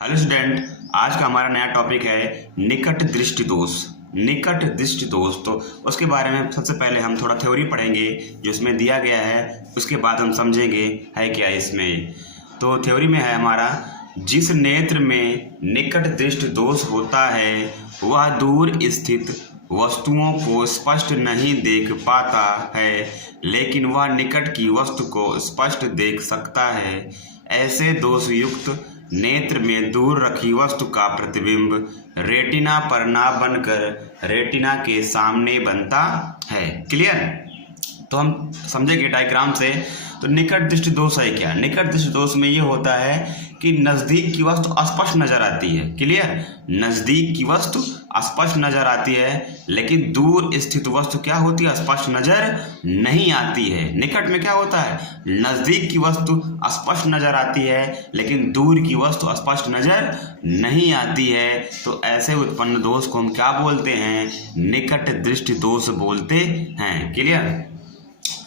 Hello student, आज का हमारा नया टॉपिक है निकट दृष्टि दोष। निकट दृष्टि दोष, तो उसके बारे में सबसे पहले हम थोड़ा थ्योरी पढ़ेंगे जो इसमें दिया गया है, उसके बाद हम समझेंगे है क्या इसमें। तो थ्योरी में है हमारा, जिस नेत्र में निकट दृष्टि दोष होता है वह दूर स्थित वस्तुओं को स्पष्ट नहीं देख पाता है, लेकिन वह निकट की वस्तु को स्पष्ट देख सकता है। ऐसे दोष युक्त नेत्र में दूर रखी वस्तु का प्रतिबिंब रेटिना पर ना बनकर रेटिना के सामने बनता है। क्लियर? तो हम समझेंगे डायग्राम से। तो निकट दृष्टि दोष है क्या? निकट दृष्टि दोष में ये होता है कि नज़दीक की वस्तु स्पष्ट नजर आती है। क्लियर? नज़दीक की वस्तु स्पष्ट नजर आती है, लेकिन दूर स्थित वस्तु क्या होती है? स्पष्ट नजर नहीं आती है। निकट में क्या होता है? नज़दीक की वस्तु स्पष्ट नजर आती है, लेकिन दूर की वस्तु स्पष्ट नजर नहीं आती है। तो ऐसे उत्पन्न दोष को हम क्या बोलते हैं? निकट दृष्टि दोष बोलते हैं। क्लियर?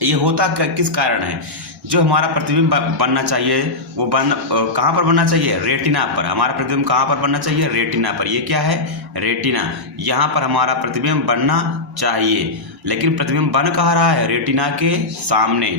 ये होता किस कारण है? जो हमारा प्रतिबिंब बनना चाहिए वो कहाँ पर बनना चाहिए? रेटिना पर। हमारा प्रतिबिंब कहाँ पर बनना चाहिए? रेटिना पर। ये क्या है? रेटिना। यहाँ पर हमारा प्रतिबिंब बनना चाहिए, लेकिन प्रतिबिंब बन कहाँ रहा है? रेटिना के सामने।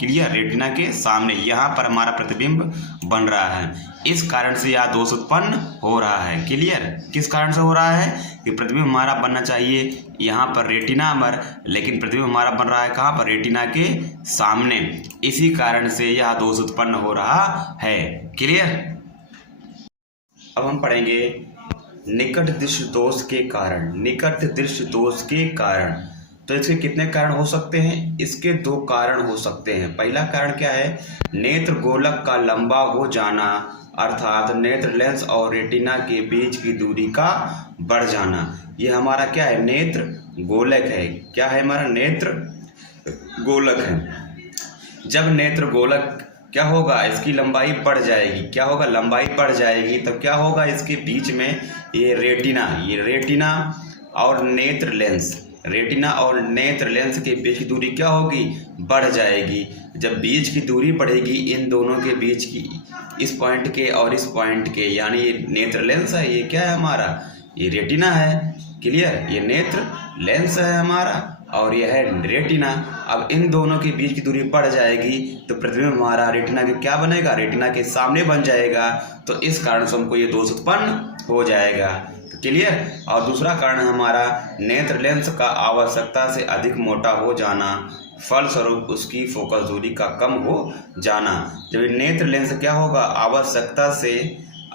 क्लियर? रेटिना के सामने यहाँ पर हमारा प्रतिबिंब बन रहा है। इस कारण से यह दोष उत्पन्न हो रहा है। क्लियर? किस कारण से हो रहा है? कि प्रतिबिंब हमारा बनना चाहिए यहाँ पर रेटिना पर, लेकिन प्रतिबिंब हमारा बन रहा है कहाँ पर? रेटिना के सामने। इसी कारण से यह दोष उत्पन्न हो रहा है। क्लियर? अब हम पढ़ेंगे निकट दृष्टि दोष के कारण। निकट दृष्टि दोष के कारण, तो इसके कितने कारण हो सकते हैं? इसके दो कारण हो सकते हैं। पहला कारण क्या है? नेत्र गोलक का लंबा हो जाना, अर्थात नेत्र लेंस और रेटिना के बीच की दूरी का बढ़ जाना। ये हमारा क्या है? नेत्र गोलक है। क्या है हमारा? नेत्र गोलक है। जब नेत्र गोलक क्या होगा? इसकी लंबाई बढ़ जाएगी। क्या होगा? लंबाई बढ़ जाएगी। तब क्या होगा? इसके बीच में ये रेटिना और नेत्र लेंस, रेटिना और नेत्र लेंस के बीच की दूरी क्या होगी? बढ़ जाएगी। जब बीच की दूरी बढ़ेगी इन दोनों के बीच की, इस पॉइंट के और इस पॉइंट के, यानी ये नेत्र लेंस है, ये क्या है हमारा? ये रेटिना है। क्लियर? ये नेत्र लेंस है हमारा और यह है रेटिना। अब इन दोनों के बीच की दूरी बढ़ जाएगी तो प्रतिबिंब हमारा रेटिना के क्या बनेगा? रेटिना के सामने बन जाएगा। तो इस कारण से हमको ये दोष उत्पन्न हो जाएगा। क्लियर? और दूसरा कारण हमारा नेत्र लेंस का आवश्यकता से अधिक मोटा हो जाना, फलस्वरूप उसकी फोकस दूरी का कम हो जाना। जब नेत्र लेंस क्या होगा? आवश्यकता से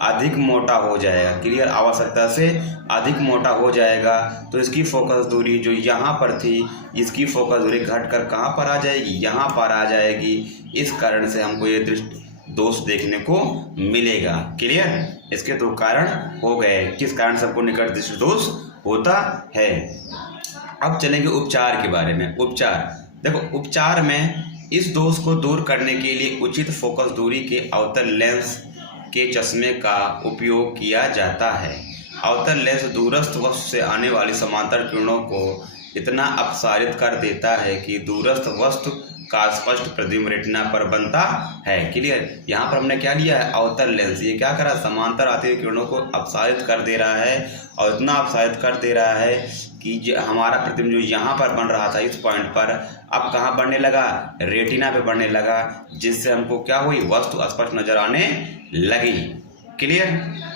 अधिक मोटा हो जाएगा। क्लियर? आवश्यकता से अधिक मोटा हो जाएगा तो इसकी फोकस दूरी जो यहाँ पर थी, इसकी फोकस दूरी घटकर कहाँ पर आ जाएगी? यहाँ पर आ जाएगी। इस कारण से हमको ये दृष्टि दोष देखने को मिलेगा। क्लियर? इसके दो कारण हो गए। किस कारण से हमको निकट दृष्टि दोष होता है। अब चलेंगे उपचार के बारे में। उपचार देखो, उपचार में इस दोष को दूर करने के लिए उचित फोकस दूरी के अवतल लेंस के चश्मे का उपयोग किया जाता है। अवतल लेंस दूरस्थ वस्तु से आने वाली समांतर किरणों को इतना अपसारित कर देता है कि दूरस्थ वस्तु का स्पष्ट प्रतिबिंब रेटिना पर बनता है। क्लियर? यहाँ पर हमने क्या लिया है? अवतल लेंस। ये क्या कर रहा है? समांतर आती हुई किरणों को अपसारित कर दे रहा है, और इतना अपसारित कर दे रहा है कि हमारा प्रतिबिंब जो यहाँ पर बन रहा था इस पॉइंट पर, अब कहाँ बढ़ने लगा? रेटिना पे बढ़ने लगा, जिससे हमको क्या हुई? वस्तु स्पष्ट नजर आने लगी। क्लियर?